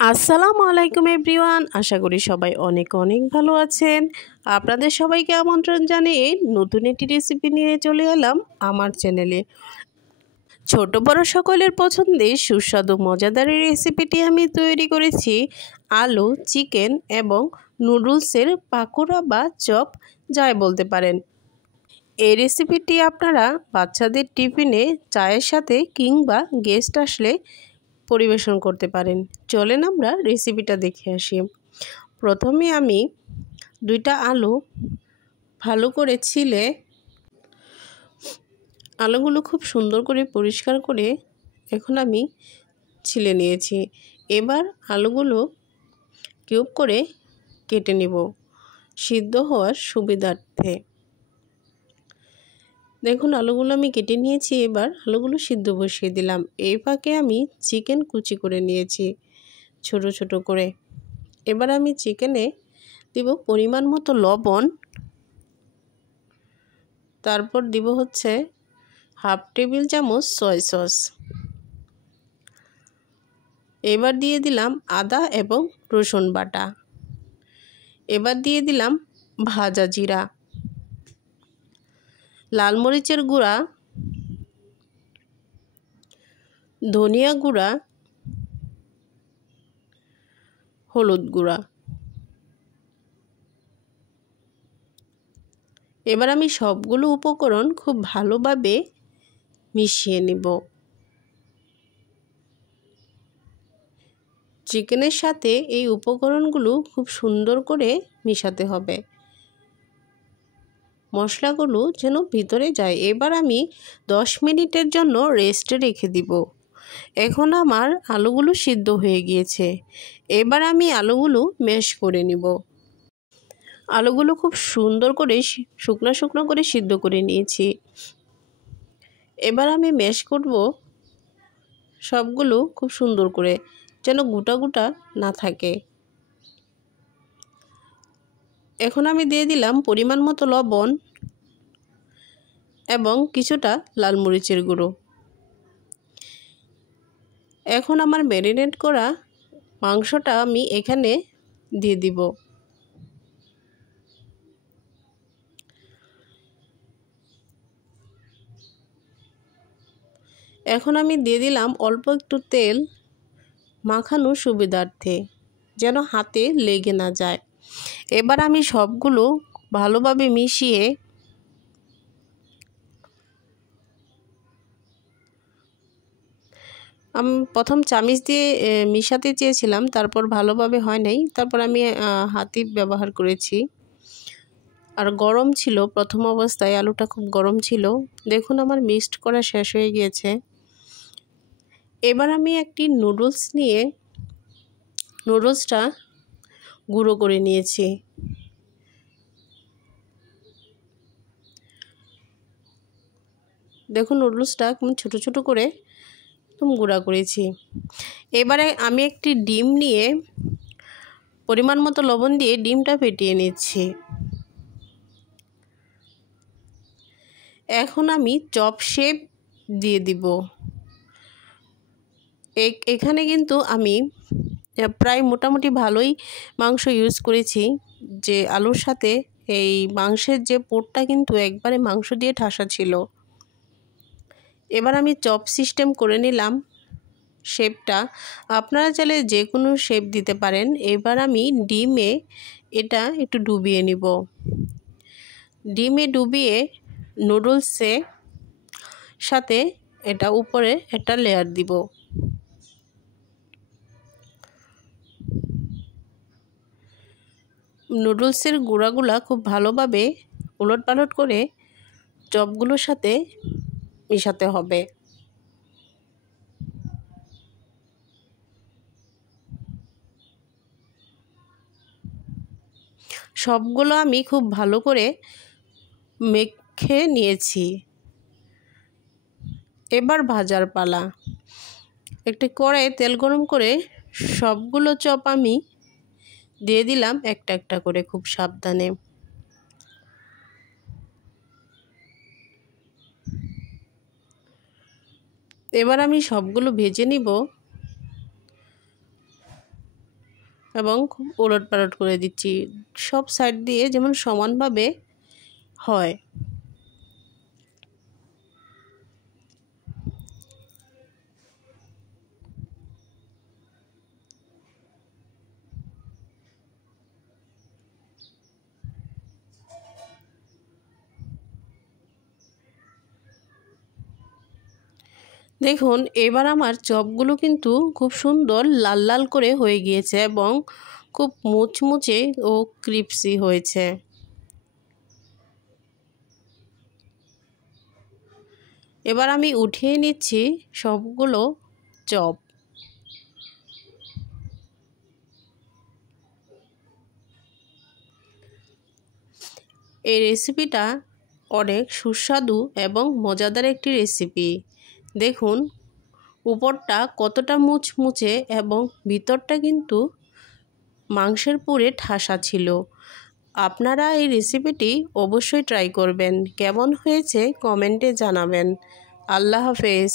আসসালামু আলাইকুম এভরিওয়ান, আশা করি সবাই অনেক অনেক ভালো আছেন। আপনাদের সবাইকে আমন্ত্রণ জানিয়ে নতুন একটি রেসিপি নিয়ে চলে এলাম আমার চ্যানেলে। ছোট বড় সকলের পছন্দের সুস্বাদু মজাদার এই রেসিপিটি আমি তৈরি করেছি আলু, চিকেন এবং নুডলসের পাকোড়া বা চপ যাই বলতে পারেন। এই রেসিপিটি আপনারা বাচ্চাদের টিফিনে চায়ের সাথে কিংবা গেস্ট আসলে পরিবেশন করতে পারেন। চলেন আমরা রেসিপিটা দেখে আসি। প্রথমে আমি 2টা আলু ভালো করে ছিলে আলুগুলো খুব সুন্দর করে পরিষ্কার করে এখন আমি ছিলে নিয়েছি। এবার আলুগুলো কিউব করে কেটে নেব সিদ্ধ হওয়ার সুবিধার্থে। দেখুন আলুগুলো আমি কেটে নিয়েছি। এবার আলুগুলো সিদ্ধ বসিয়ে দিলাম। এই ফাঁকে আমি চিকেন কুচি করে নিয়েছি ছোট ছোট করে। এবার আমি চিকেনে দিব পরিমাণ মতো লবণ, তারপর দিব হচ্ছে 1/2 টেবিল চামচ সয়া সস। এবার দিয়ে দিলাম আদা এবং রসুন বাটা। এবার দিয়ে দিলাম ভাজা জিরা, লাল মরিচের গুঁড়া, ধনিয়া গুঁড়া, হলুদ গুঁড়া। এবার আমি সবগুলো উপকরণ খুব ভালোভাবে মিশিয়ে নেব। চিকেনের সাথে এই উপকরণগুলো খুব সুন্দর করে মিশাতে হবে, মশলাগুলো যেন ভিতরে যায়। এবার আমি 10 মিনিটের জন্য রেস্টে রেখে দিব। এখন আমার আলুগুলো সিদ্ধ হয়ে গিয়েছে। এবার আমি আলুগুলো ম্যাশ করে নিব। আলুগুলো খুব সুন্দর করে শুকনো শুকনো করে সিদ্ধ করে নিয়েছি। এবার আমি ম্যাশ করব সবগুলো খুব সুন্দর করে, যেন গোটা গোটা না থাকে। এখন আমি দিয়ে দিলাম পরিমাণ মতো লবণ এবং কিছুটা লাল মরিচের গুঁড়ো। এখন আমার ম্যারিনেট করা মাংসটা আমি এখানে দিয়ে দিব। এখন আমি দিয়ে দিলাম অল্প একটু তেল, মাখানোর সুবিধার্থে, যেন হাতে লেগে না যায়। এবার আমি সবগুলো ভালোভাবে মিশিয়ে আমি প্রথম চামিচ দিয়ে মিশাতে চেয়েছিলাম, তারপর ভালোভাবে হয় নাই, তারপর আমি হাতই ব্যবহার করেছি। আর গরম ছিল প্রথম অবস্থায়, আলুটা খুব গরম ছিল। দেখুন আমার মিক্সড করা শেষ হয়ে গিয়েছে। এবার আমি একটি নুডলস নিয়ে নুডলসটা গুঁড়ো করে নিয়েছি। দেখুন নুডলসটা একদম ছোটো ছোটো করে একদম গুঁড়া করেছি। এবারে আমি একটি ডিম নিয়ে পরিমাণ মতো লবণ দিয়ে ডিমটা ফেটিয়ে নিচ্ছি। এখন আমি চপ শেপ দিয়ে দিব। এখানে কিন্তু আমি প্রায় মোটামুটি ভালোই মাংস ইউজ করেছি, যে আলুর সাথে এই মাংসের যে পোরটা কিন্তু একবারে মাংস দিয়ে ঠাসা ছিল। এবার আমি চপ সিস্টেম করে নিলাম শেপটা। আপনারা চাইলে যে কোনো শেপ দিতে পারেন। এবার আমি ডিমে এটা একটু ডুবিয়ে নিব। ডিমে ডুবিয়ে নুডলসে সাথে এটা উপরে একটা লেয়ার দিব। নুডলসের গুঁড়াগুলা খুব ভালোভাবে উলটপালট করে চপগুলোর সাথে মিশাতে হবে। সবগুলো আমি খুব ভালো করে মেখে নিয়েছি। এবার ভাজার পালা। একটি কড়াইয়ে তেল গরম করে সবগুলো চপ আমি দিয়ে দিলাম একটা একটা করে, খুব সাবধানে। এবার আমি সবগুলো ভেজে নিব। এবং খুব ওলটপালট করে দিচ্ছি, সব সাইড দিয়ে যেমন সমানভাবে হয়। দেখুন এবার আমার চপগুলো কিন্তু খুব সুন্দর লাল লাল করে হয়ে গিয়েছে এবং খুব মুচমুচে ও ক্রিপসি হয়েছে। এবার আমি উঠিয়ে নিচ্ছি সবগুলো চপ। এই রেসিপিটা অনেক সুস্বাদু এবং মজাদার একটি রেসিপি। দেখুন উপরটা কতটা মুচমুচে এবং ভিতরটা কিন্তু মাংসের পুরে ঠাসা ছিল। আপনারা এই রেসিপিটি অবশ্যই ট্রাই করবেন। কেমন হয়েছে কমেন্টে জানাবেন। আল্লাহ হাফেজ।